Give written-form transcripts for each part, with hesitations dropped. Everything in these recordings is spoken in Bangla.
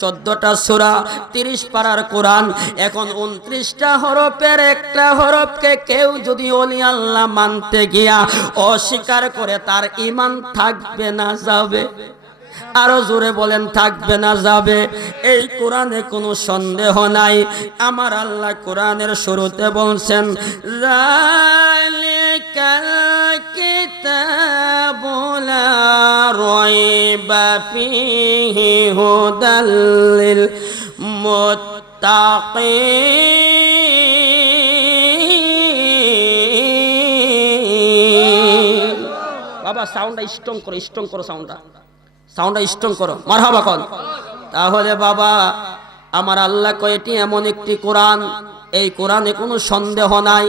14টা সূরা 30 পারার কোরআন। এখন 29টা হরফের একটা হরফকে কেউ যদি ওলি আল্লাহ মানতে গিয়া অস্বীকার করে তার ঈমান থাকবে না যাবে? আরো জোরে বলেন, থাকবে না যাবে? এই কোরআনে কোনো সন্দেহ নাই। আমার আল্লাহ কোরআনের শুরুতে বলছেন যালিকাল কিতাবু লা রাইবা ফীহি হুদাল লিল মুত্তাকিন। বাবা সাউন্ডটা স্ট্রং করো সাউন্ডটা স্ট্রং করো, মারহাবা কর। তাহলে বাবা আমার আল্লাহ কয় এটি এমন একটি কোরআন, এই কোরআনে কোনো সন্দেহ নাই।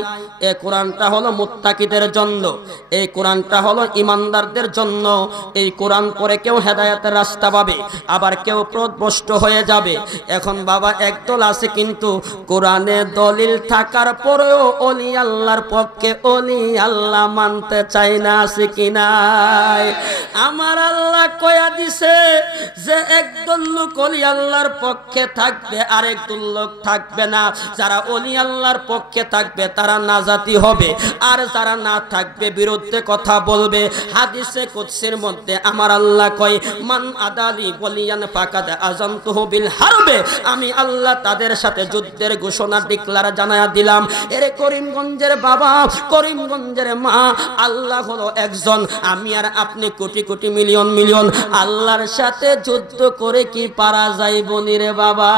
এই কোরআনটা হলো মুত্তাকিদের জন্য, এই কোরআনটা হলো ইমানদারদের জন্য। এই কোরআন পড়ে কেউ হেদায়েতের রাস্তা পাবে, আবার কেউ পথভ্রষ্ট হয়ে যাবে। এখন বাবা একদল আছে কিন্তু কোরআনে দলিল থাকার পরেও ওলি আল্লাহর পক্ষে ওলি আল্লাহ মানতে চায় না, আছে কি নাই? আমার আল্লাহ কয়া দিছে যে একদল লোক ওলি আল্লাহর পক্ষে থাকবে আর একদল লোক থাকবে না। যারা ওলি আল্লাহর পক্ষে থাকবে তারা নাজাতি হবে, আর যারা না থাকবে বিরুদ্ধে কথা বলবে। হাদিসে কুদসির মধ্যে আমার আল্লাহ কয় মান আদালি ওলিয়ান ফাকাদ আযানতুহু বিল হারবে। আমি আল্লাহ তাদের সাথে যুদ্ধের ঘোষণা ডিক্লার জানায়া দিলাম। এর করিমগঞ্জের বাবা, করিমগঞ্জের মা, আল্লাহ হলো একজন, আমি আর আপনি কোটি কোটি মিলিয়ন মিলিয়ন। আল্লাহর সাথে যুদ্ধ করে কি পারা যাইব নি রে বাবা?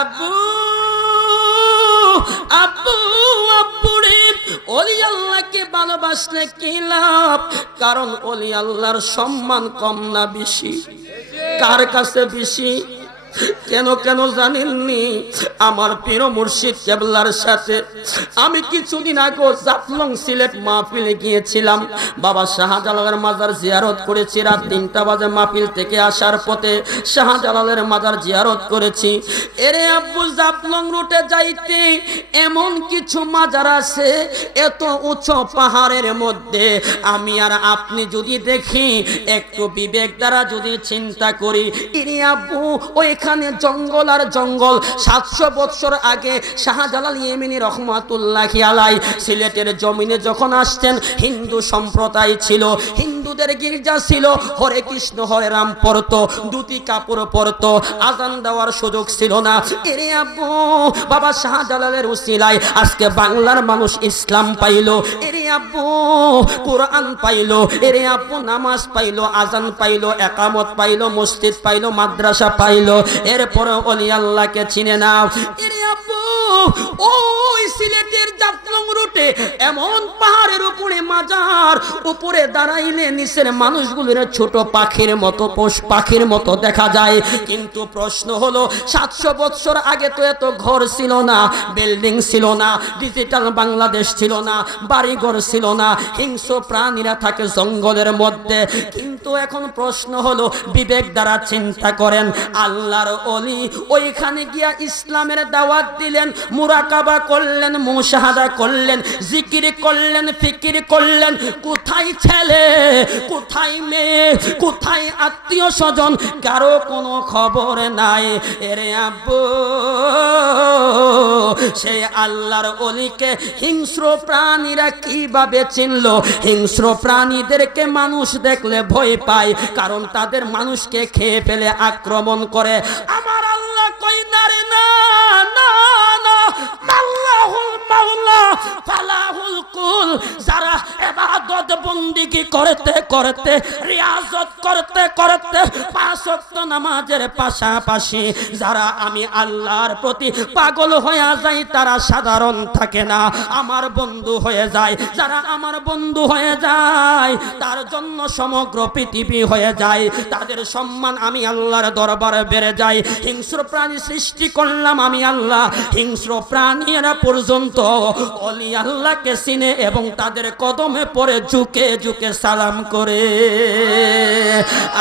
আব্বু আব্বুরে ওলি আল্লাহকে ভালোবাসলে কি লাভ? কারণ ওলি আল্লাহর সম্মান কম না বেশি? কার কাছে বেশি? কেন জানেননি? আমার প্রিয় মুর্শিদ কেবলার সাথে আমি কিছুদিন আগে জাফলং সিলেট মাহফিলে গিয়েছিলাম। বাবা শাহজালালের মাজার জিয়ারত করেছি। রাত 3টা বাজে মাহফিল থেকে আসার পথে শাহজালালের মাজার জিয়ারত করেছি। এরে আব্বু জাফলং রুটে যাইতে এমন কিছু মাজার আছে এত উঁচু পাহাড়ের মধ্যে, আমি আর আপনি যদি দেখি, একটু বিবেক দ্বারা যদি চিন্তা করি, এরে আব্বু ওইখানে জঙ্গল আর জঙ্গল। 700 বছর আগে শাহজালাল ইয়েমেনি রহমাতুল্লাহি আলাইহি সিলেটের জমিনে যখন আসতেন, হিন্দু সম্প্রদায় ছিল, হিন্দুদের গির্জা ছিল, হরে কৃষ্ণ হরে রাম পড়তো, দুটি কাপড় পরতো, আজান দেওয়ার সুযোগ ছিল না। এরে আব্বু বাবা শাহজালালের উসিলায় আজকে বাংলার মানুষ ইসলাম পাইলো। এরে আব্বু কোরআন পাইলো, এরে আব্বু নামাজ পাইলো, আজান পাইলো, একামত পাইলো, মসজিদ পাইলো, মাদ্রাসা পাইলো। এরপরে ওলি আল্লাহকে চিনে নাও। এরে আব্বু ওই সিলেটের জাফলং রুটে এমন পাহাড়ের উপরে মাজার, উপরে দাঁড়াইলে নিচের মানুষগুলোর ছোট পাখির মতো, পোষ পাখির মতো দেখা যায়। কিন্তু প্রশ্ন হলো 700 বছর আগে তো এত ঘর ছিল না, বিল্ডিং ছিল না, ডিজিটাল বাংলাদেশ ছিল না, বাড়িঘর ছিল না, হিংস্র প্রাণীরা থাকে জঙ্গলের মধ্যে। কিন্তু এখন প্রশ্ন হলো বিবেক দ্বারা চিন্তা করেন, আল্লাহর ওলি ওইখানে গিয়া ইসলামের দাওয়াত দিলেন, মুরাকাবা করলেন, মুশাহাদা করলেন, জিকির করলেন, ফিকির করলেন। কোথায় ছেলে, কোথায় মেয়ে, কোথায় আত্মীয় স্বজন, কারো কোনো খবর নাই। এরে আব্বু সেই আল্লাহর ওলিকে হিংস্র প্রাণীরা কিভাবে চিনল? হিংস্র প্রাণীদেরকে মানুষ দেখলে ভয় পায়, কারণ তাদের মানুষকে খেয়ে ফেলে আক্রমণ করে। আমার আল্লাহ কই না রে, না না না, আল্লাহুল মাওলা ফালাহুল কুল। যারা ইবাদত বন্দেগী করতে করতে, রিয়াজত করতে করতে, 5 ওয়াক্ত নামাজের পাশাপাশি যারা আমি আল্লাহর প্রতি পাগল হয়ে যায়, তারা সাধারণ থাকে না, আমার বন্ধু হয়ে যায়। যারা আমার বন্ধু হয়ে যায় তার জন্য সমগ্র পৃথিবী হয়ে যায়, তাদের সম্মান আমি আল্লাহর দরবারে বেড়ে যায়। হিংস্র প্রাণী সৃষ্টি করলাম আমি আল্লাহ, হিংস্র প্রাণীরা পর্যন্ত ওলি আল্লাহকে চিনে এবং তাদের কদমে পড়ে ঝুঁকে ঝুঁকে সালাম করে।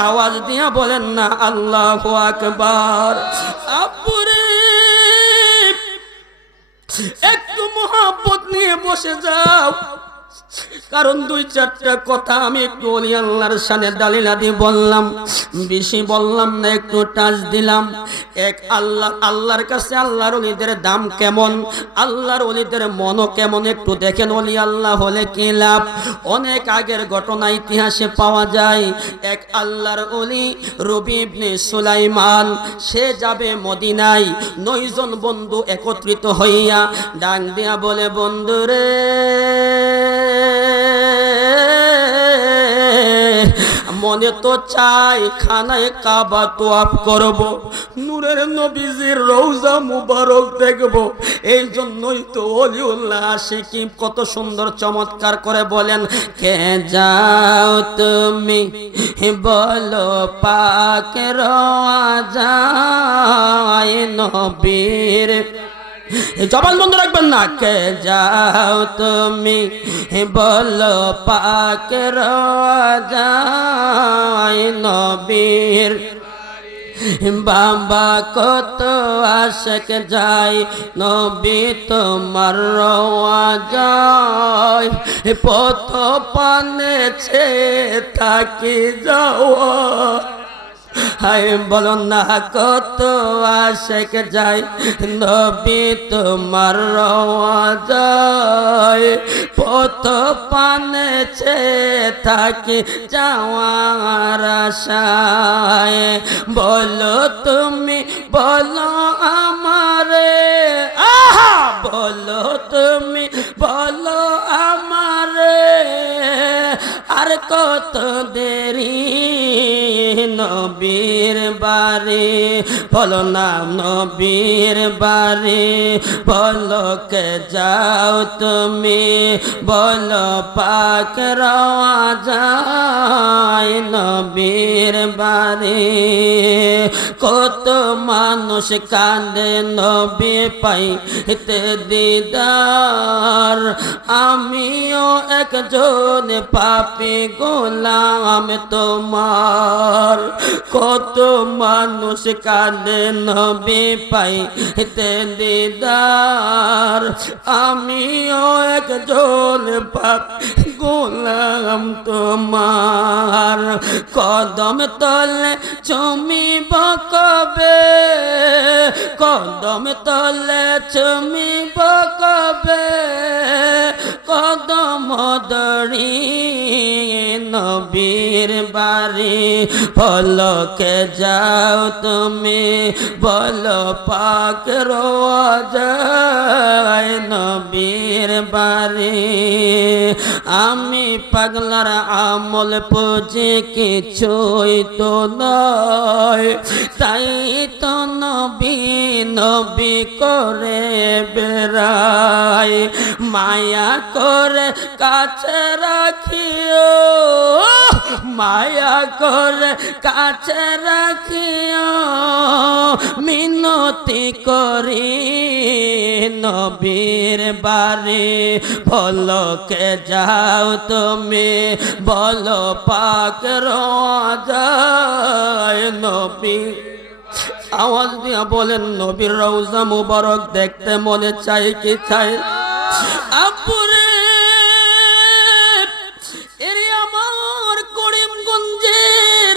আওয়াজ দিয়া বলেন না আল্লাহু আকবার। আব্বুরে একটু মোহাব্বত নিয়ে বসে যাও। কারণ দুই চারটা কথা আমি একটু ওলি আল্লাহর শানে দালিলাদি বললাম, বেশি বললাম না, একটু টাচ দিলাম। এক আল্লাহর কাছে আল্লাহর ওলিদের দাম কেমন, আল্লাহর ওলিদের মনও কেমন একটু দেখেন। ওলি আল্লাহ হলে কি লাভ? অনেক আগের ঘটনা ইতিহাসে পাওয়া যায়। এক আল্লাহর ওলি রবি ইবনে সুলাইমান, সে যাবে মদিনায়। 9 জন বন্ধু একত্রিত হইয়া ডাক দিয়া বলে, বন্ধুরে মনে তো চাই খানায় কাবা তোয়াফ করব, নূরের নবীজির রওজা মুবারক দেখব। এই জন্যই তো ওলিউল্লাহ আশিকি কত সুন্দর চমৎকার করে বলেন, কে যাও তুমি বলো পাকের আজায় নবীর। জবান বন্ধ রাখবেন না। কে যাও তুমি বলো পাকের আজায় নবীর। বাবা কত আশক যায় নবী তোমার রওয়াজায়, পথ পানেছে থাকি যাওয়া। হায় বলো না কত আশক যায় নবী তোমার রওয়াজায়, পথ পানেছে থাকি যাওয়ার আশায়। বলো তুমি বলো আমারে, আহা বলো তুমি বলো আমারে, আর কত দেরি নবীর বারে। বলো না নবীর বারে, বলো কে যাও তুমি বলো পাক রওয়াজায় নবীর বারে। কত মানুষ কাঁদে নবী পাইতে দিদার, আমিও একজন পাপী গোলাম তোমার। কত মানুষ কাঁদে নবী পাইতে দিদার, আমিও একজন পাপী গোলাম তোমার। কদম তলে চুমিব কবে, কদম তলে চুমিব কবে, কদম দড়ি নবীর বাড়ি। পলকে যাও তুমি বলো পাক রওয়াজায় নবীর বাড়ি। আমি পাগলার আমল পুঁজি কিছুই তো নয়, তাই তো নবী নবী করে বেড়াই। মায়া করে কাছে রাখিও, মায়া করে কাছে রাখিও, মিনতি করি নবীর বাড়ি। বলকে যাও তুমি বলো পাক রওয়াজায় নবী। আওয়াজ দিয়া বলেন নবীর রওজা মুবারক দেখতে মনে চাই কি চাই? আপুরে এরে আমার করিমগঞ্জের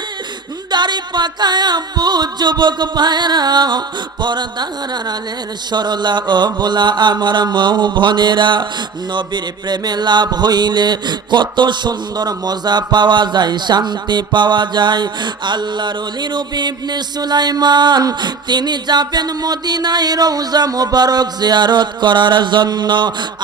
দাড়ি পাকায় আব্বু যুবক ভাইরা, পর্দার আড়ালের সরলা ও বলা আমার মৌ বোনেরা, নবীর প্রেমে লাভ হইলে কত সুন্দর মজা পাওয়া যায়, শান্তি পাওয়া যায়। আল্লাহর ওলি রবি ইবনে সুলাইমান তিনি যাবেন মদিনায় রওজা মোবারক জিয়ারত করার জন্য।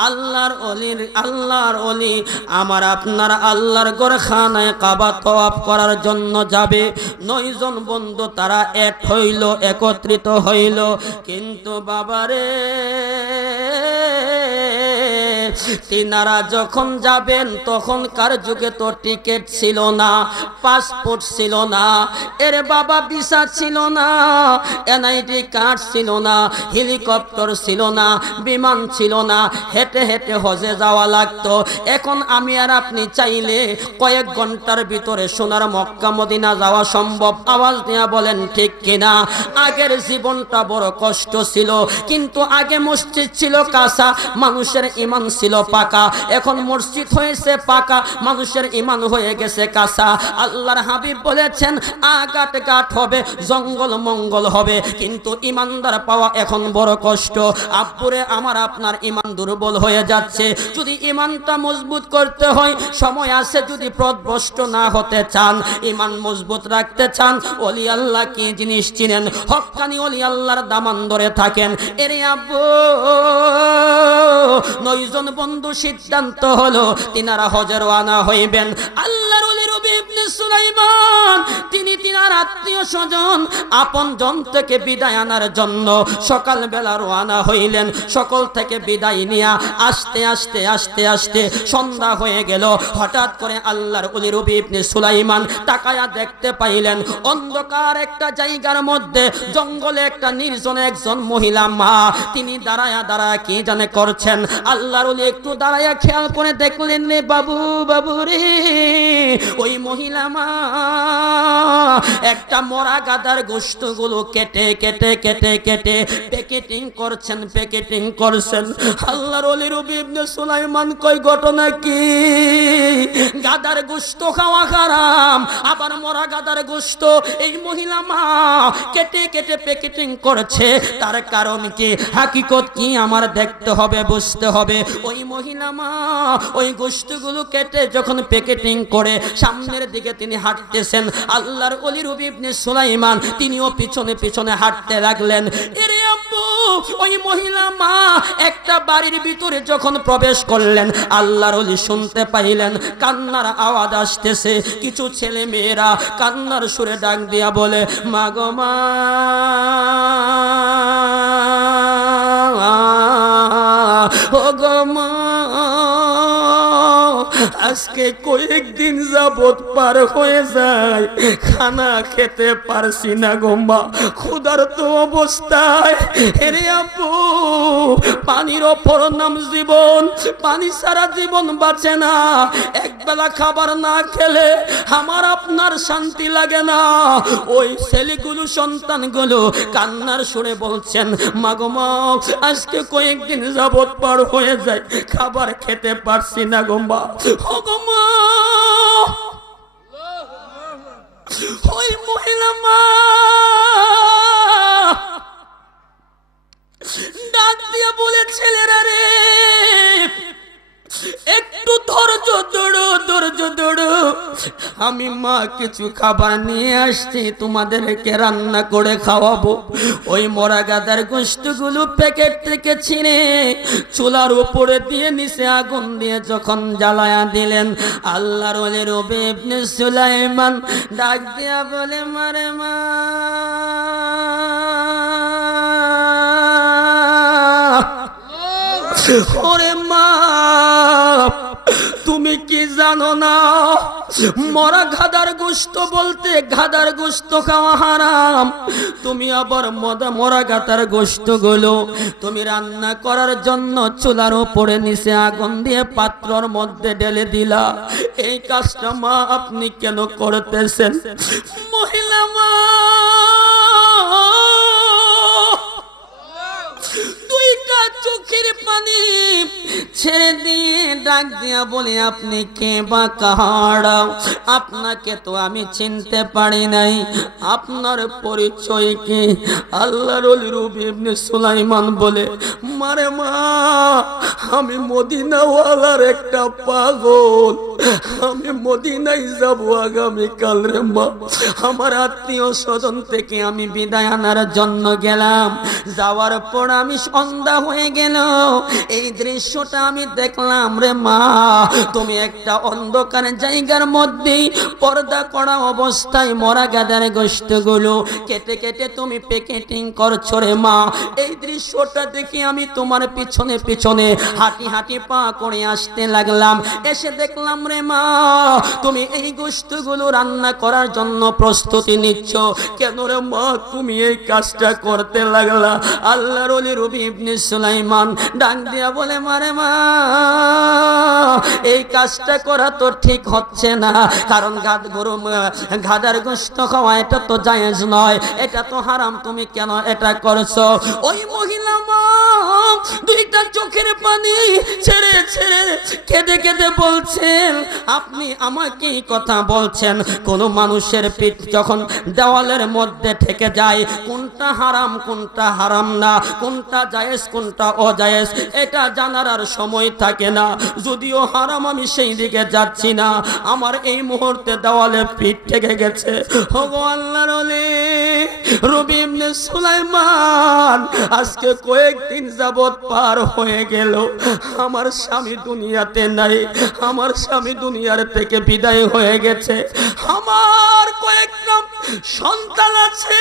আল্লাহর ওলি আমার আপনার আল্লাহর ঘর খানায় কাবা তওয়াফ করার জন্য যাবে। 9 জন বন্ধু তারা এক হইল, একত্রিত হইল। কিন্তু বাবারে তিনারা যখন যাবেন তখনকার যুগে তো টিকিট ছিল না, পাসপোর্ট ছিল না, এর বাবা ভিসা ছিল না, এনআইডি কার্ড ছিল না, হেলিকপ্টার ছিল না, বিমান ছিল না, হেঁটে হেঁটে হজে যাওয়া লাগতো। এখন আমি আর আপনি চাইলে কয়েক ঘন্টার ভিতরে সোনার মক্কা মদিনা যাওয়া সম্ভব। আওয়াজ দিয়া বলেন ঠিক কিনা? আগের জীবনটা বড় কষ্ট ছিল, কিন্তু আগে মসজিদ ছিল কাঁচা, মানুষের ঈমান ছিল পাকা। এখন মসজিদ হয়েছে পাকা, মানুষের ঈমান হয়ে গেছে কাঁচা। আল্লাহর হাবিব বলেছেন আঘাত ঘাট হবে, জঙ্গল মঙ্গল হবে, কিন্তু ঈমানদার পাওয়া এখন বড় কষ্ট। আব্বুরে আমার আপনার ঈমান দুর্বল হয়ে যাচ্ছে। যদি ঈমানটা মজবুত করতে হয়, সময় আছে। যদি পথভ্রষ্ট না হতে চান, ঈমান মজবুত রাখতে চান, ওলি আল্লাহ কি জিনিস চিনেন? হক্কানি ওলি আল্লাহর দামান ধরে থাকেন। এরে আব্বু 9 জন বন্ধু সিদ্ধান্ত হলো তিনারা হজে রওনা হইবেন। আল্লাহর ওলি রবি ইবনে সুলাইমান তিনি তিনার আত্মীয় স্বজন আপন জন থেকে বিদায় আনার জন্য সকালবেলা রওনা হইলেন। সকল থেকে বিদায় নিয়া আস্তে আস্তে আস্তে আস্তে সন্ধ্যা হয়ে গেল। হঠাৎ করে আল্লাহর ওলি রবি ইবনে সুলাইমান তাকায়া দেখতে পাইলেন অন্ধকার একটা জায়গার মধ্যে জঙ্গলে একটা নির্জনে একজন মহিলা মা, তিনি দাঁড়ায়া দাঁড়ায়া কি জানে করছেন। আল্লাহর ওলি একটু দাঁড়ায়া খেয়াল করে দেখলেন রে বাবু, বাবু রে, ওই মহিলা মা একটা মরা গাদার গোশতগুলো কেটে কেটে কেটে কেটে প্যাকেটিং করছেন, প্যাকেটিং করছেন। আল্লাহর ওলি রবি ইবনে সুলাইমান কই ঘটনা কি? গাদার গোশত খাওয়া হারাম, আবার মরা গাদার গোশত এই মহিলা মা কেটে কেটে প্যাকেটিং করছে, তার কারণ কি, হাকিকত কি আমার দেখতে হবে, বুঝতে হবে। ওই মহিলা মা ওই গোশতগুলো কেটে যখন প্যাকেটিং করে সামনের দিকে তিনি হাঁটতেছেন, আল্লাহর ওলি রবি ইবনে সুলাইমান তিনিও পিছনে পিছনে হাঁটতে লাগলেন। এরে আব্বু ওই মহিলা মা একটা বাড়ির ভিতরে যখন প্রবেশ করলেন, আল্লাহর ওলি শুনতে পাইলেন কান্নার আওয়াজ আসতেছে। কিছু ছেলে মেয়েরা কান্নার সুরে ডাক দিয়া বলে, মা গো মা, ও গো মা, আজকে কয়েকদিন যাবত পার হয়ে যায়, খানা খেতে পারছি না গো মা, ক্ষুধার্ত অবস্থায়। হেরে আপু, পানির অপর নাম জীবন, পানি ছাড়া জীবন বাঁচে না। একবেলা খাবার না খেলে আমার আপনার শান্তি লাগে না। ওই ছেলেগুলো সন্তানগুলো কান্নার সুরে বলছেন, মা গো মা, আজকে কয়েকদিন যাবত পার হয়ে যায়, খাবার খেতে পারছি না গো মা। ওই মহিলা মা ডাক দিয়া বলে, ছেলেরা রে, একটু ধৈর্য ধরো, ধৈর্য ধরো, আমি মা কিছু খাবার নিয়ে আসছি, তোমাদেরকে রান্না করে খাওয়াবো। ওই মরা গাদার গোশতগুলো প্যাকেট থেকে ছিঁড়ে চুলার উপরে দিয়ে নিচে আগুন দিয়ে যখন জ্বালায়া দিলেন, আল্লাহর ওলি রবি ইবনে সুলাইমান ডাক দিয়া বলে, মারে মা, ওরে মা, তুমি কি জানো না মরা গাদার গোশত বলতে গাদার গোশত খাওয়া হারাম? তুমি আবার মরা গাদার গোশত গুলো তুমি রান্না করার জন্য চুলার উপরে নিচে আগুন দিয়ে পাত্রর মধ্যে ঢেলে দিলা। এই কাজটা মা আপনি কেন করতেছেন? মহিলা মা দুইটা চোখের পানি ছেড়ে দিয়ে ডাক দিয়া বলে, আপনি কে বা কাহারা? আপনাকে তো আমি চিনতে পারি নাই, আপনার পরিচয় কি? আল্লাহর ওলি রবি ইবনে সুলাইমান বলে, মারে মা, আমি মদিনাওয়ালার একটা পাগল, আমি মদিনায় যাব আগামীকাল রে মা। আমার আত্মীয় স্বজন থেকে আমি বিদায় আনার জন্য গেলাম, যাওয়ার পর আমি সন্ধ্যা হয়ে গেল, এই দৃশ্যটা আমি দেখলাম রে মা, তুমি একটা অন্ধকার জায়গার মধ্যে পর্দা করা অবস্থায় মরা গাদার গোশতগুলো কেটে কেটে তুমি প্যাকেটিং করছো রে মা। এই দৃশ্যটা দেখি আমি তোমার পিছনে পিছনে হাঁটি হাঁটি পা করে আসতে লাগলাম। এসে দেখলাম রে মা, তুমি এই গোশতগুলো রান্না করার জন্য প্রস্তুতি নিচ্ছ কেন রে মা? তুমি এই কাজটা করতে লাগলা। আল্লাহর ওলি রবি ইবনে সুলাইমান ডাক দিয়া বলে, মারে মা, এই কাজটা করা তো ঠিক হচ্ছে না, কারণ গাধার গোশত খাওয়া এটা তো জায়েজ নয়, এটা তো হারাম, তুমি কেন এটা করছো? ওই মহিলা মা দুইটা চোখের পানি ছেড়ে ছেড়ে কেঁদে কেঁদে বলছেন, আপনি আমাকে কথা বলছেন? কোন মানুষের পিঠ যখন দেওয়ালের মধ্যে ঠেকে যায়, কোনটা হারাম কোনটা হারাম না, কোনটা জায়েজ কোনটা অজায়েজ, এটা জানার আর সময় থাকে না। যদিও হারাম আমি সেই দিকে যাচ্ছি না, আমার এই মুহূর্তে দেওয়ালে পিঠ ঠেকে গেছে। ওগো আল্লাহর ওলি রবি ইবনে সুলাইমান, আজকে কয়েকদিন যাবত পার হয়ে গেল, আমার স্বামী দুনিয়াতে নাই, আমার স্বামী দুনিয়ার থেকে বিদায় হয়ে গেছে, আমার কয়েকটা সন্তান আছে,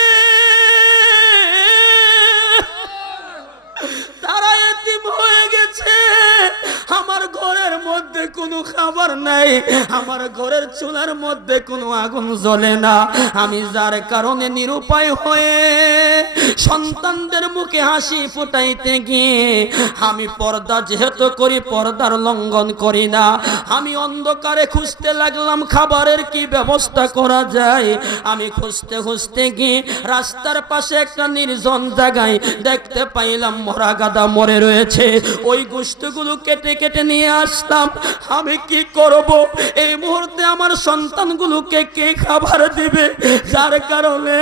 তারা এতিম হয়ে গেছে, আমার ঘরের মধ্যে কোনো খাবার নাই, আমার ঘরের চুলার মধ্যে কোনো আগুন জ্বলে না, আমি যার কারণে নিরুপায় হয়ে সন্তানদের মুখে হাসি ফুটাইতে গিয়ে আমি পর্দা যেহেতু করি, পর্দার লঙ্ঘন করি না, আমি অন্ধকারে খুঁজতে লাগলাম খাবারের কি ব্যবস্থা করা যায়। আমি খুঁজতে খুঁজতে গিয়ে রাস্তার পাশে একটা নির্জন জায়গায় দেখতে পাইলাম মরা গাদা মরে রয়েছে, ওই গোশতগুলো কেটে কেটে নিয়ে আসলাম। আমি কি করব? এই মুহূর্তে আমার সন্তানগুলোকে কে খাবার দিবে? যার কারণে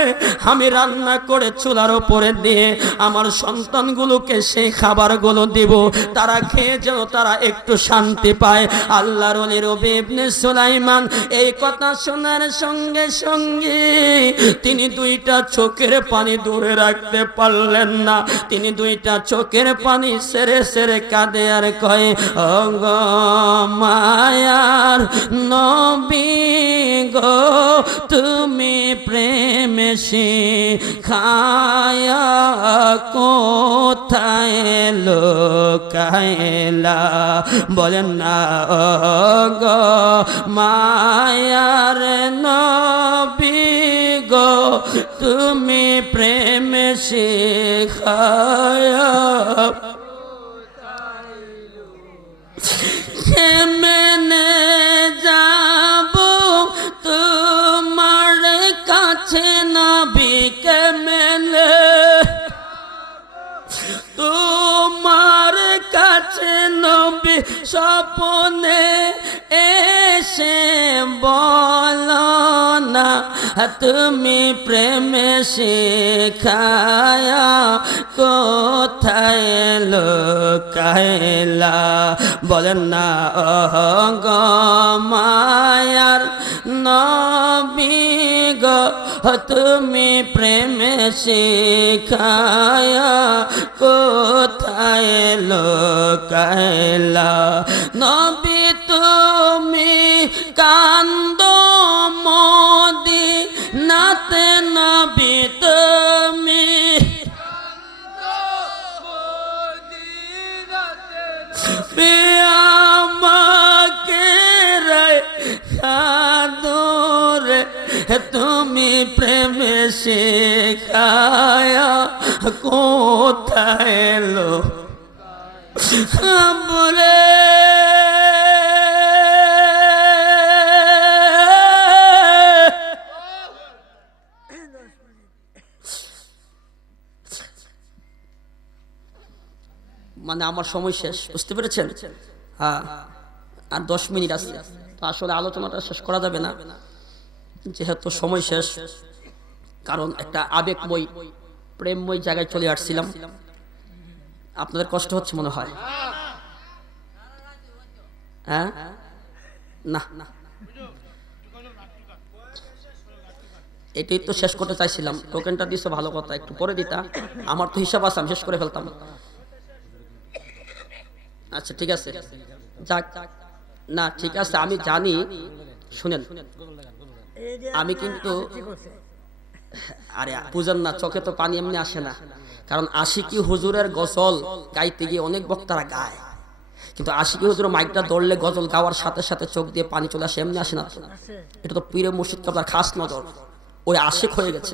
আমি রান্না করে চুলার উপরে দিয়ে আমার সন্তানগুলোকে সেই খাবারগুলো দিব, তারা খেয়ে যেন তারা একটু শান্তি পায়। আল্লাহর ওলি রবি ইবনে সুলাইমান এই কথা শোনার সঙ্গে সঙ্গে তিনি দুইটা চোখের পানি দূরে রাখতে পারলেন না, তিনি দুইটা চোখের পানি সেরে সেরে কাঁদে আর কয়, ওগো মায়ার নবী গো, তুমি প্রেমে শিখায়া কোথায় লুকাইলা? বলেন না ওগো মায়ার নবী গো, তুমি প্রেমে শিখায়া কেমনে যাব তোমার কাছে নবী, কেমনে তোমার কাছে নবী, স্বপ্নে এসে বলো না তুমি প্রেমে শিখায়া কোথায় লুকাইলা? বলেন না ওগো মায়ার নবী গো, তুমি প্রেমে শিখায়া কোথায় লুকাইলা? নবী তুমি কান্দো মদিনাতে, নবী তুমি আমাকে রে তুমি প্রেমে শিখায়া কোথায় লো বলে মানে আমার সময় শেষ, বুঝতে পেরেছেন? হ্যাঁ, আর 10 মিনিট আছে, তো আসলে আলোচনাটা শেষ করা যাবে না যেহেতু সময় শেষ, কারণ একটা আবেগময় প্রেমময় জায়গায় চলে আসছিলাম। আপনাদের কষ্ট হচ্ছে মনে হয়? হ্যাঁ, না এটাই তো শেষ করতে চাইছিলাম। টোকেনটা দিছো ভালো কথা, একটু পরে দিতা, আমার তো হিসাব আছে, আমি শেষ করে ফেলতাম। আচ্ছা ঠিক আছে, যাক না ঠিক আছে, আমি জানি। শুনেন, আমি কিন্তু আরে বুঝেন না, চোখে তো পানি এমনি আসে না, কারণ আশিকি হুজুরের গজল গাইতে গিয়ে অনেক বক্তারা গায়, কিন্তু আশিকি হুজুর মাইকটা ধরলে গজল গাওয়ার সাথে সাথে চোখ দিয়ে পানি চলে আসে, এমনি আসে না তো। এটা তো পীর মুর্শিদ কেবলার খাস নজর, ওই আশিক হয়ে গেছে।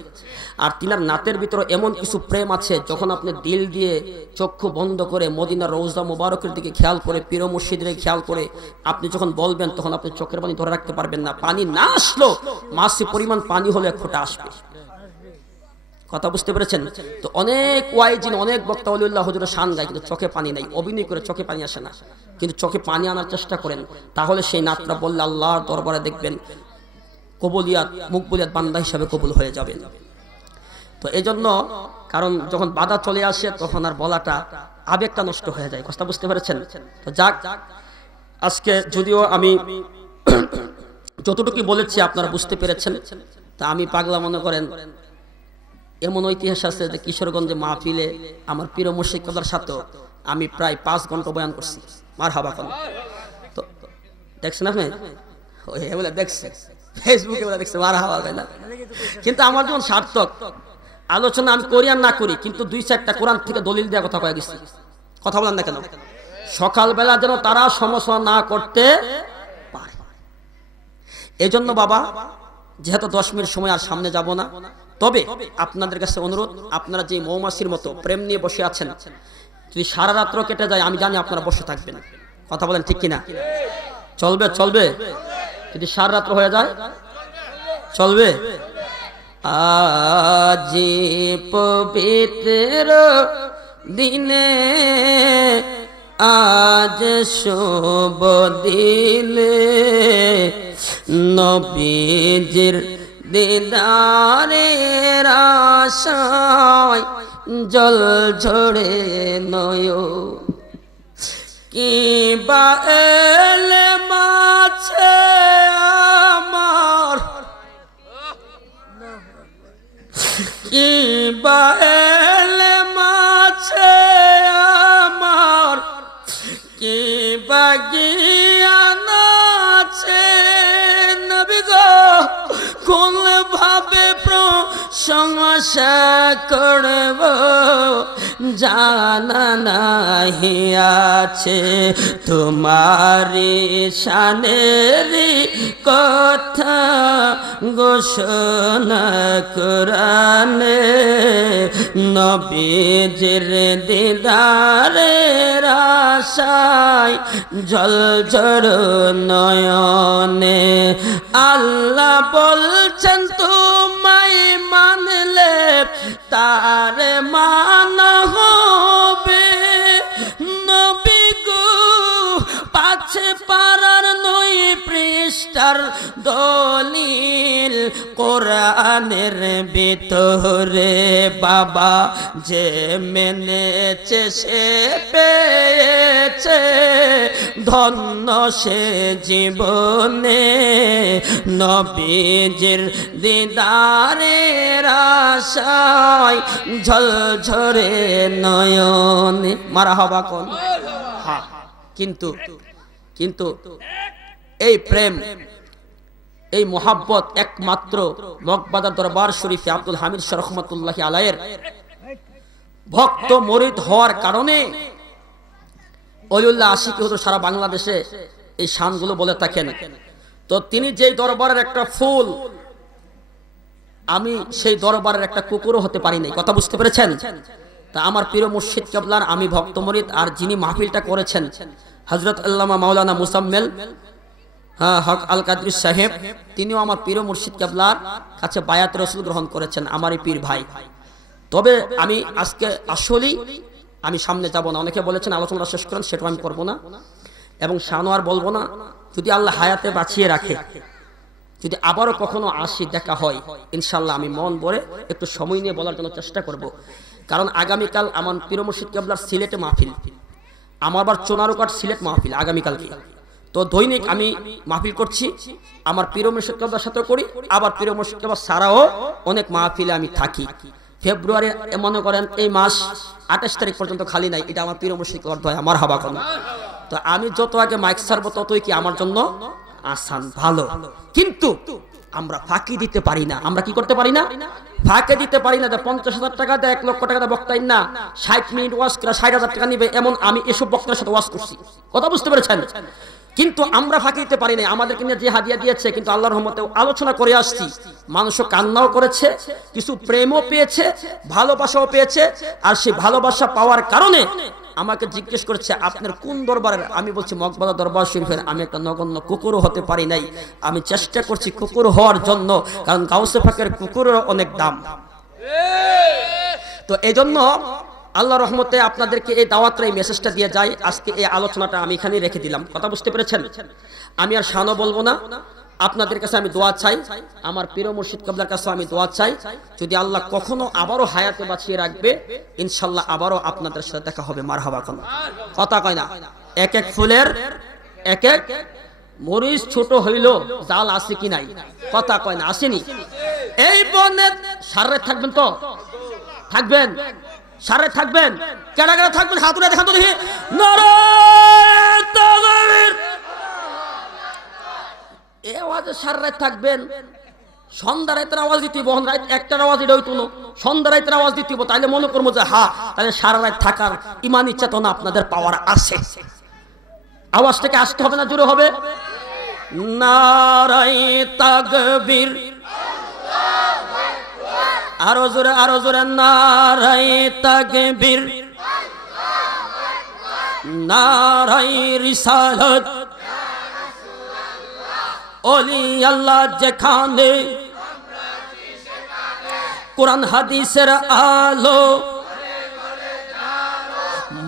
আর তিনার নাতের ভিতরে এমন কিছু প্রেম আছে, যখন আপনি দিল দিয়ে চক্ষু বন্ধ করে মদিনার রওজা মুবারকের দিকে খেয়াল করে, পীর মুর্শিদের খেয়াল করে আপনি যখন বলবেন, তখন আপনি চোখের পানি ধরে রাখতে পারবেন না। পানি না আসলো, মাসি পরিমাণ পানি হলে এক ফোঁটা আসবে। কথা বুঝতে পেরেছেন? তো অনেক ওয়াইজিন, অনেক বক্তা ওলিউল্লাহ হুজুরের শান গায়, কিন্তু চোখে পানি নাই, অভিনয় করে চোখে পানি আসে না। কিন্তু চোখে পানি আনার চেষ্টা করেন, তাহলে সেই নাতরা বললে আল্লাহর দরবারে দেখবেন কবুলিয়াত, মুকবুলিয়াত বান্দা হিসাবে কবুল হয়ে যাবেন। তো এই জন্য, কারণ যখন বাধা চলে আসে তখন আর বলাটা, আবেগটা নষ্ট হয়ে যায়। কথা বুঝতে পেরেছেন? তো যাক, আজকে যদিও আমি যতটুকু বলেছি আপনারা বুঝতে পেরেছেন। তা আমি পাগলা মনে করেন, এমন ইতিহাস আছে যে কিশোরগঞ্জে মাহফিলে আমার পীর মুর্শিদ কেবলার সাথে আমি প্রায় 5 ঘন্টা বয়ান করছি। মারহাবা কোন তো দেখছেন আপনি? ওই বলে দেখছেন ফেসবুকে, বলে দেখছেন মারহাবা কইলা। কিন্তু আমার যেমন সার্থক আলোচনা আমি করি আর না করি, কিন্তু 2-4টা কোরআন থেকে দলিল দেওয়া কথা কয়ে গেছি। কথা বলেন না কেন? সকালবেলা যেন তারা সমস্যা না করতে পারে। এই জন্য বাবা, যেহেতু 10 মিনিট সময় আর সামনে যাব না, তবে আপনাদের কাছে অনুরোধ, আপনারা যে মৌমাছির মতো প্রেম নিয়ে বসে আছেন, যদি সারা রাত্র কেটে যায় আমি জানি আপনারা বসে থাকবেন। কথা বলেন ঠিক কিনা? চলবে? চলবে? যদি সারা রাত্র হয়ে যায় চলবে? আজি পবিত্র দিনে, আজ শুভ দিনে, নবীজির দিদারের আশায় জল ঝরে নয়ন, কি বা এলেম আছে আমার, কি বা এলেম আছে আমার, কি বা জ্ঞান আছে নবী গো, কোন ভাবে প্রশংসা করব জানা নাহি আছে, তোমারি শানের কথা ঘোষণা কোরআনে, নবীজির দিদারের আশায় ঝলঝল নয়নে, আল্লাহ বলছেন তোমায় মানলে তার মানা হবে, নবী গো পাছে পারার 9 পৃষ্ঠার দলিল কোরআনের ভিতরে, বাবা যে মেনেছে সে পেয়েছে ধন্য সে জীবনে, নবীজির দিদারের আশায় ঝলঝরে নয়নে। মারহাবা কোন? হ্যাঁ, কিন্তু এই প্রেম, এই মোহাব্বত একমাত্র মগবাজার দরবার শরীফে আব্দুল হামিদ শাহ রহমাতুল্লাহি আলাইহির ভক্ত মুরিদ হওয়ার কারণে ওলিউল্লাহ আশিকি হুজুর সারা বাংলাদেশে এই শানগুলো বলে থাকেন। তো তিনি যেই দরবারের একটা ফুল, আমি সেই দরবারের একটা কুকুরও হতে পারি নাই। কথা বুঝতে পেরেছেন? তা আমার পীর মুর্শিদ কেবলার আমি ভক্ত মুরিদ, আর যিনি মাহফিলটা করেছেন হযরত আল্লামা মাওলানা মুসাম্মেল হক আল কাদরি সাহেব, তিনিও আমার পীর মুর্শিদ কেবলার কাছে বায়াত রাসূল গ্রহণ করেছেন, আমারই পীর ভাই। তবে আমি আজকে আসলেই আমি সামনে যাব না। অনেকে বলেছেন আলোচনা শেষ করেন, সেটা আমি করব না এবং শানোয়ার বলবো না। যদি আল্লাহ হায়াতে বাঁচিয়ে রাখে, যদি আবারও কখনো আসি, দেখা হয়, ইনশাল্লাহ আমি মন ভরে একটু সময় নিয়ে বলার জন্য চেষ্টা করব। কারণ আগামীকাল আমার পীর মুর্শিদ কেবলার সিলেটে মাহফিল, আমার আবার চোনারুকাট সিলেট মাহফিল আগামীকালকে। তো দৈনিক আমি মাহফিল করছি, আমার পীর মুর্শিদ কেবলার সাথে করি, আবার পীর মুর্শিদ কেবলা ছাড়াও অনেক মাহফিলে আমি থাকি। ফেব্রুয়ারি মনে করেন এই মাস 28 তারিখ পর্যন্ত খালি নাই, এটা আমার পীর মুর্শিদ কেবলার দয়া। মারহাবা কোন? তো আমি যত আগে মাইক ছাড়বো ততই কি আমার জন্য আসান, ভালো। কিন্তু আমরা ফাঁকি দিতে পারি না। আমরা কি করতে পারি না? ফাঁকে দিতে পারি না। যে 50,000 টাকা দেয়, 1 লক্ষ টাকা দেয় বক্তাই না, 60 মিনিট ওয়াজ করে 60,000 টাকা নিবে, এমন আমি এসব বক্তার সাথে ওয়াজ করছি। কথা বুঝতে পেরেছেন? কিন্তু আমরা ফাঁকি দিতে পারি না। আমাদেরকে নিয়ে যে হাদিয়া দিয়েছে, কিন্তু আল্লাহর রহমতে আলোচনা করে আসছি, মানুষও কান্নাও করেছে, কিছু প্রেমও পেয়েছে, ভালোবাসাও পেয়েছে। আর সেই ভালোবাসা পাওয়ার কারণে আমাকে জিজ্ঞেস করেছে আপনার কোন দরবারের? আমি বলছি মকবরা দরবার শরীফের। আমি একটা নগণ্য কুকুরও হতে পারি নাই, আমি চেষ্টা করছি কুকুর হওয়ার জন্য, কারণ গাউসে পাকের কুকুরের অনেক দাম। তো এই জন্য আল্লাহ রহমতে আপনাদেরকে এই দাওয়াতটা, এই মেসেজটা দিয়ে যায়। আজকে এই আলোচনাটা আমি এখানেই রেখে দিলাম। কথা বুঝতে পেরেছেন? আমি আর শানও বলবো না। আপনাদের কাছে আমি দোয়া চাই, আমার পীর মুর্শিদ কিবলার কাছে আমি দোয়া চাই, যদি আল্লাহ কখনো আবারও হায়াতে বাঁচিয়ে রাখবে, ইনশাল্লাহ আবারও আপনাদের সাথে দেখা হবে। মারহাবা। কথা কয় না? এক এক ফুলের এক এক মরিচ ছোট হইল, জাল আছে কি নাই? কথা কয় না? আসেনি? এই বনে সারে থাকবেন তো? থাকবেন? সারে থাকবেন? কেডা কেডা থাকবেন? হাত উঠে দেখান তো দেখি। নারায়ে তাকবীর। এই আওয়াজে সারা রাত থাকবেন। সন্ধ্যা রাতের আওয়াজ দিতে হইব, রাত একটার আওয়াজ এটা হইতো না, সন্ধ্যা রাতের আওয়াজ দিতে হইব। তাইলে মনে করবো যে হ্যাঁ, তাহলে সারা রাত থাকার ইমানি চেতনা আপনাদের পাওয়ার আছে। আওয়াজটাকে আসতে হবে না, জোরে হবে। নারায়ে তাকবীর। আরো জোরে, আরো জোরে। নারায়ে তাকবীর, নারায়ে রিসালাত। ওলি আল্লাহ যেখানে, কোরআন হাদিসের আলো,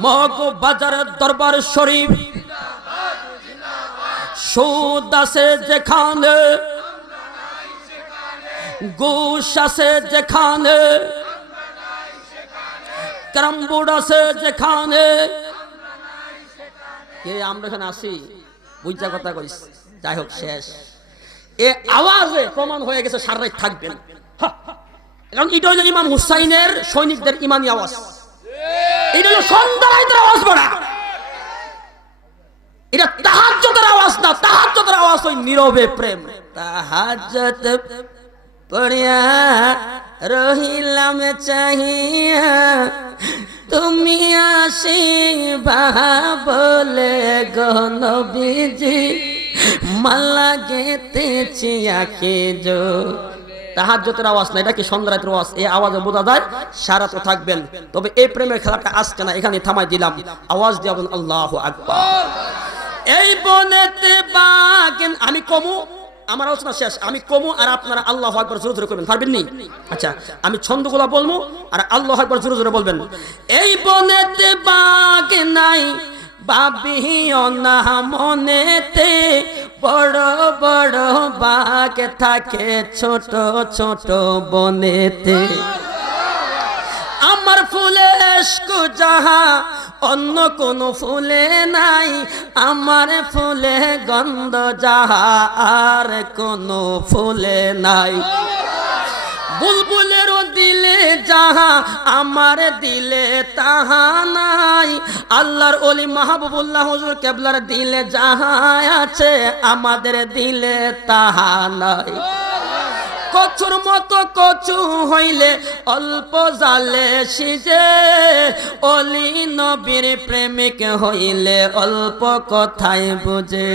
মগ বাজার দরবার শরীফ, সুদ আছে যেখানে, ঘুষ আছে যেখানে, ক্যারামবোর্ড আছে যেখানে, আমরা এখানে আসি বুঝা কথা কইস। যাই হোক, শেষ। এ আওয়াজে প্রমাণ হয়ে গেছে সারা রাত থাকবেন। কারণ এটা হলো ইমাম হুসাইনের সৈনিকদের ইমানি আওয়াজ, এটা হলো সন্ধ্যা রাতের আওয়াজ। বড়া এটা তাহাজ্জুদের আওয়াজ না, তাহাজ্জুদের আওয়াজ ওই নীরবে প্রেম। তাহাজ্জুদ পড়িয়া রহিলাম চাহিয়া, তুমি আসিবা বলে গো নবীজি, মালা গেতেছি আঁখি জো। তাহাজ্জুদের আওয়াজ না, এটা কি সন্ধ্যা রাতের আওয়াজ। এই আওয়াজে বোঝা যায় সারা তো থাকবেন। তবে এই প্রেমের খেলাটা আজকে না, এখানে থামাই দিলাম। আওয়াজ দিয়ে বলুন আল্লাহু আকবার। এই বনেতে বাগেন, আমি কমু, আমার আলোচনা শেষ, আমি কমু, আর আপনারা আল্লাহু আকবার জোরে জোরে করবেন। পারবেন নি? আচ্ছা, আমি ছন্দগুলা বলবো আর আল্লাহু আকবার জোরে জোরে বলবেন। এই বনেতে বাগ নাই, ভাবিও না মনেতে, বড় বড় বাগ থাকে ছোট ছোট বনেতে। আমার ফুলে ইশক যাহা অন্য কোন ফুলে নাই, আমার ফুলে গন্ধ যাহা আর কোন ফুলে নাই। বুলবুলের দিলে যাহা আমার দিলে তাহা নাই, আল্লাহর ওলি মাহবুবুল্লাহ হুজুর কেবলার দিলে যাহা আছে আমাদের দিলে তাহা নাই। কচুর মতো কচু হইলে অল্প জালে সিজে, অলি নবীর প্রেমিক হইলে অল্প কথাই বুঝে।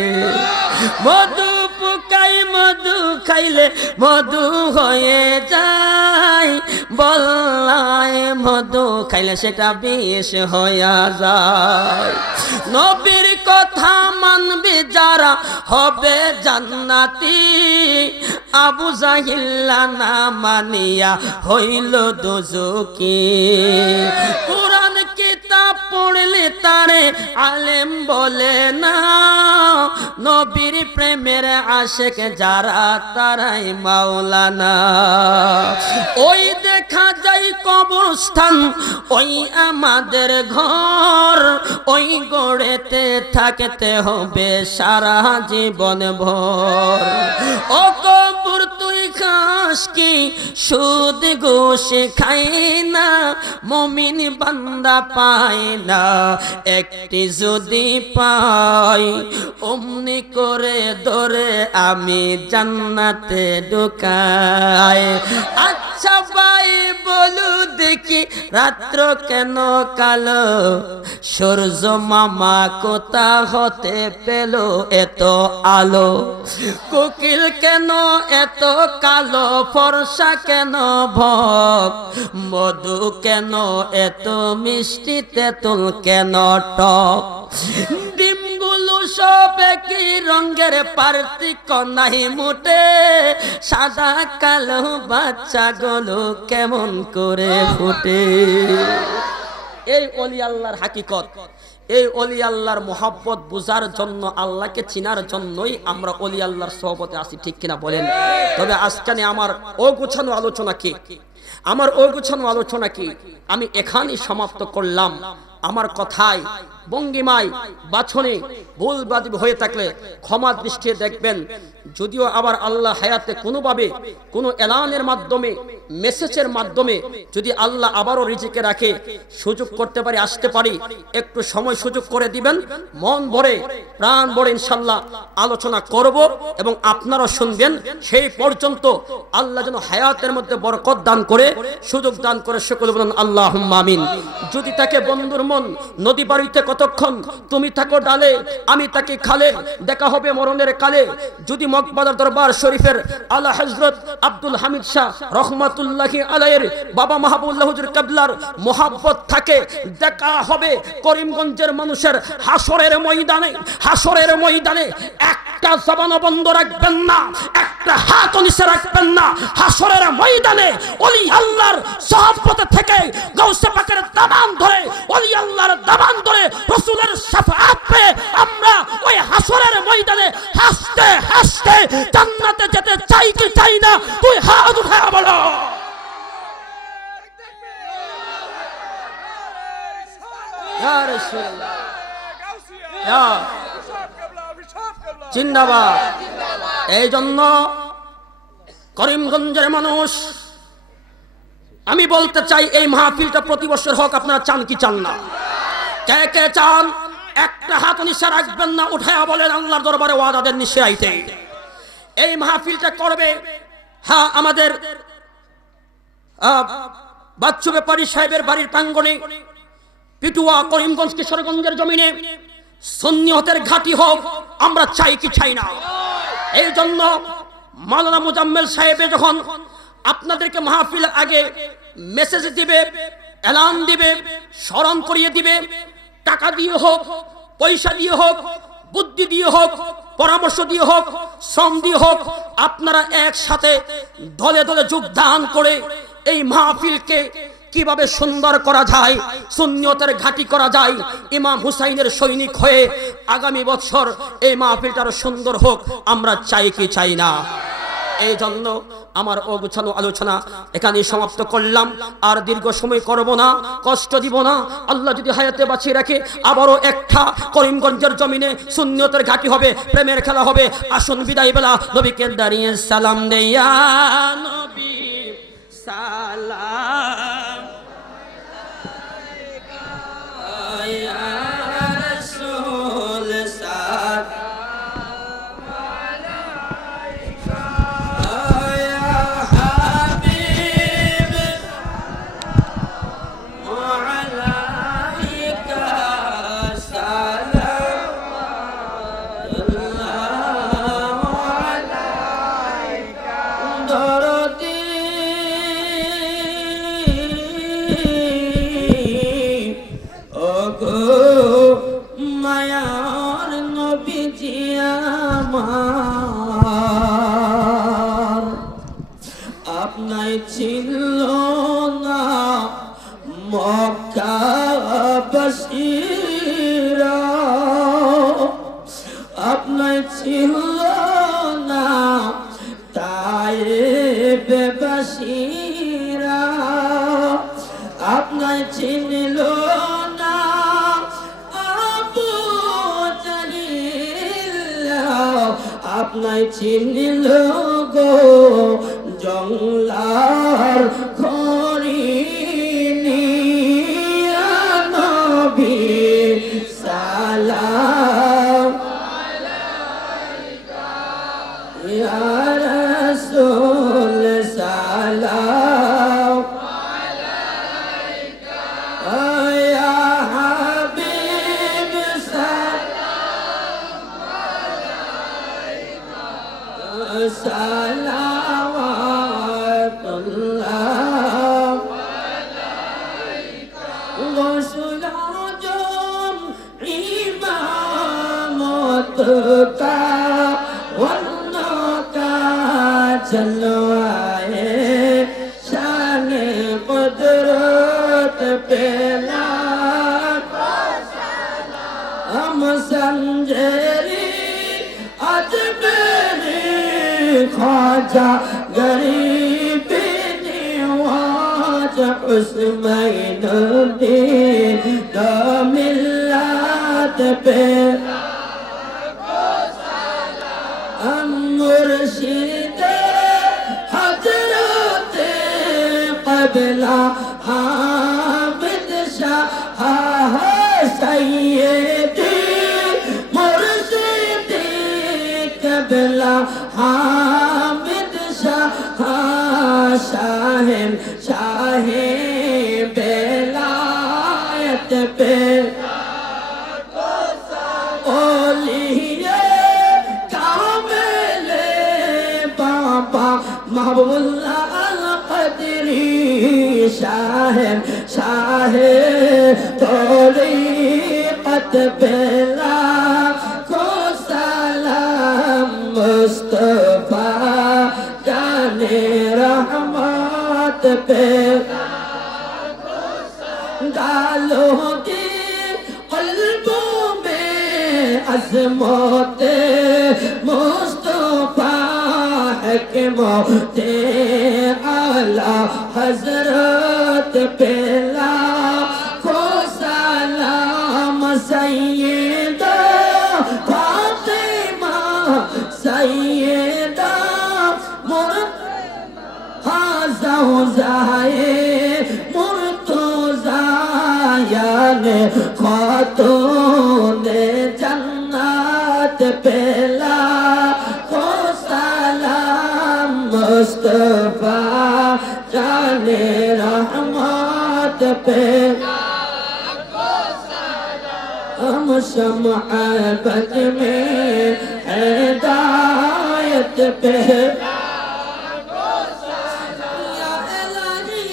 মধু পুকাই মধু খাইলে মধু হয়ে যায়, বল্লায় মধু খাইলে সেটা বিষ হইয়া যায়। নবীর কথা মানবি যারা হবে জান্নাতি, আবু জাহিল্লা না মানিয়া হইল দোজকি। কোরআন কিতাব পড়লে তারে আলেম বলে না, নবীর প্রেমের আশেক যারা তারাই মাওলানা। ওই দেখা যায় কবরস্থান, ওই আমাদের ঘর, ওই গড়েতে থাকতে হবে সারা জীবন ভর। ও কবর তুই খাস কি সুদ ঘুষ খায় না, মুমিন বান্দা পায় না, একটি যদি পাই অমনি করে ধরে আমি জান্নাতে ঢুকাই। আচ্ছা ভাই বলু দেখি রাত্র কেন কালো, সূর্য মামা কোথা হতে পেল এত আলো, কোকিল কেন এত কালো, ফর্সা কেন ভব, মধু কেন এত মিষ্টি, তেঁতুল কেন টক, ডিমগুলো সব একই রঙের, পার্থক্য নাই মোটে, সাদা কালো বাচ্চাগুলো কেমন করে ফুটে। এই ওলি আল্লাহর হাকিকত, এই ওলি আল্লাহর মোহাব্বত বুঝার জন্য, আল্লাহকে চিনার জন্যই আমরা ওলি আল্লাহর সোহবতে আসি, ঠিক কিনা বলেন? তবে আজকানে আমার অগোছানো আলোচনা কি, আমার অগোছানো আলোচনা কি আমি এখানেই সমাপ্ত করলাম। আমার কথায় ভঙ্গিমায় বাছনে ভুল বাজিব হয়ে থাকলে ক্ষমা দৃষ্টিতে দেখবেন। যদিও আবার আল্লাহ হায়াতে কোনোভাবে কোনো এলানের মাধ্যমে, মেসেজের মাধ্যমে যদি আল্লাহ আবারও রিজিকে রাখে, সুযোগ করতে পারি, আসতে পারি, একটু সময় সুযোগ করে দিবেন, মন ভরে প্রাণ ভরে ইনশাল্লাহ আলোচনা করব এবং আপনারা শুনবেন। সেই পর্যন্ত আল্লাহ যেন হায়াতের মধ্যে বরকত দান করে, সুযোগ দান করে, সকলে বলুন আল্লাহুম্মা আমিন। যদি তাকে বন্ধুর মন নদী বাড়িতে কতক্ষণ, তুমি থাকো ডালে আমি তাকে খালে, দেখা হবে মরণের কালে। যদি মকবাদার দরবার শরীফের আলা হযরত আব্দুল হামিদ শাহ রহমাতুল্লাহি আলাইহির বাবা মাহবুবুল্লাহ হুজুর কিবলার মোহাব্বত থাকে, দেখা হবে করিমগঞ্জের মানুষের হাসরের ময়দানে। হাসরের ময়দানে একটা জবান বন্ধ রাখবেন না, একটা হাত নিচে রাখবেন না। হাসরের ময়দানে ওলি আল্লাহর সাহাবতে থেকে গাউসে পাকের দামান ধরে, ওলি আল্লাহর দামান ধরে, রাসূলের শাফাআত পেয়ে আমরা ওই হাসরের ময়দানে হাসতে হাসতে জান্নাতে যেতে চাই কি চাই না? তুই হাত উঠায় বলো। ইয়া রাসূলুল্লাহ, ইয়া জিন্দাবাদ। এই জন্য করিমগঞ্জের মানুষ, আমি বলতে চাই এই মাহফিলটা প্রতি বছর হোক। আপনারা চান কি চান না? কে কে চান? একটা হাত নিচে রাখবেন না, উঠায়া বলেন আল্লাহর দরবারে ওয়াদা দেন নিচে আইতে। এই মাহফিলটা করবে হ্যাঁ আমাদের বাচ্চু ব্যাপারী সাহেবের বাড়ির প্রাঙ্গণে, পিটুয়া করিমগঞ্জ কিশোরগঞ্জের জমিনে সুন্নিয়তের ঘাঁটি হোক, আমরা চাই কি চাই না? এই জন্য মাওলানা মুজাম্মেল সাহেবে যখন আপনাদেরকে মাহফিল আগে মেসেজ দিবে, এলান দিবে, স্মরণ করিয়ে দিবে, টাকা দিয়ে হোক, পয়সা দিয়ে হোক, বুদ্ধি দিয়ে হোক, পরামর্শ দিয়ে হোক, শ্রম দিয়ে হোক, আপনারা একসাথে দলে দলে যোগদান করে এই মাহফিলকে কিভাবে সুন্দর করা যায়, সুন্নিয়তের ঘাঁটি করা যায়, ইমাম হুসাইনের সৈনিক হয়ে আগামী বছর এই মাহফিলটার সুন্দর হোক, আমরা চাই কি চাই না? এই জন্য আমার অগোছানো আলোচনা এখানে সমাপ্ত করলাম। আর দীর্ঘ সময় করব না, কষ্ট দিব না। আল্লাহ যদি হায়াতে বাঁচিয়ে রাখে আবারও একটা করিমগঞ্জের জমিনে সুন্নিয়তের ঘাঁটি হবে, প্রেমের খেলা হবে। আসুন বিদায় বেলা নবীকে দাঁড়িয়ে সালাম দেয়া, নবী সালাম ইয়া রাসূল সালাম মায়ার নবীজি আমার, আপনাই ছিল না মক্কাবাসীরা, আপনাই ছিল না তায়েফবাসীরা, আপনাই চিনল না আবু জাহিল, আপনাই চিনল গো জংলার খড়ি নিয়া নবী সালাম আলাইকা ইয়া রাসূল সালাম আলাইকা ইয়া হাবিব সালাম আলাইকা সালাওয়াতুল্লাহ আলাইকা গোসল আজম ইমামত কা चलवाए शान कुदरत पेला हम संजरी अजमेरी ख्वाजा गरीब निवाज उस्मैन दीन मिल्लत पे मुर्शिद قبلا حامد شاہ سیدی مرشدی قبلا حامد شاہ شاہن شاہ بلایت پہ اولیے کامل بابا محبوب اللہ शाहन शाह तौरीक़त बेला को सलाम मुस्तफा जाने रहमत पे डालोगी क़ल्बों में अज़मत मुस्तफा है कि मोते आला हजरत पेला को सलाम सैयदा फातिमा सैयदा मुर्तज़ाए मुर्तज़ायाने खातून जन्नत पेला को सलाम मुस्तफा जाने रहमत पे हम शमअबद में हिदायत पे या इलाही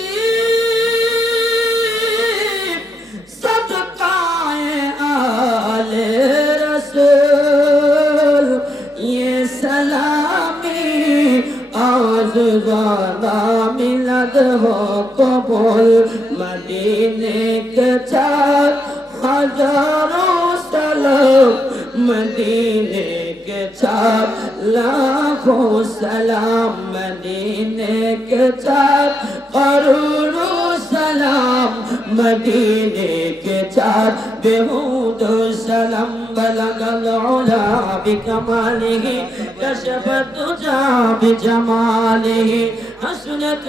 सदकाए आले रसूल ये सलामी आज़ादा मिलद हो कबूल मदीने के 4,000 सलाम मदीने के 4 लाखों सलाम मदीने के 4 करोड़ों सलाम मदीने के 4 बेहूद सलाम बलगल उला बिकमालिही कशफत तुजा बिजमालिही हसनत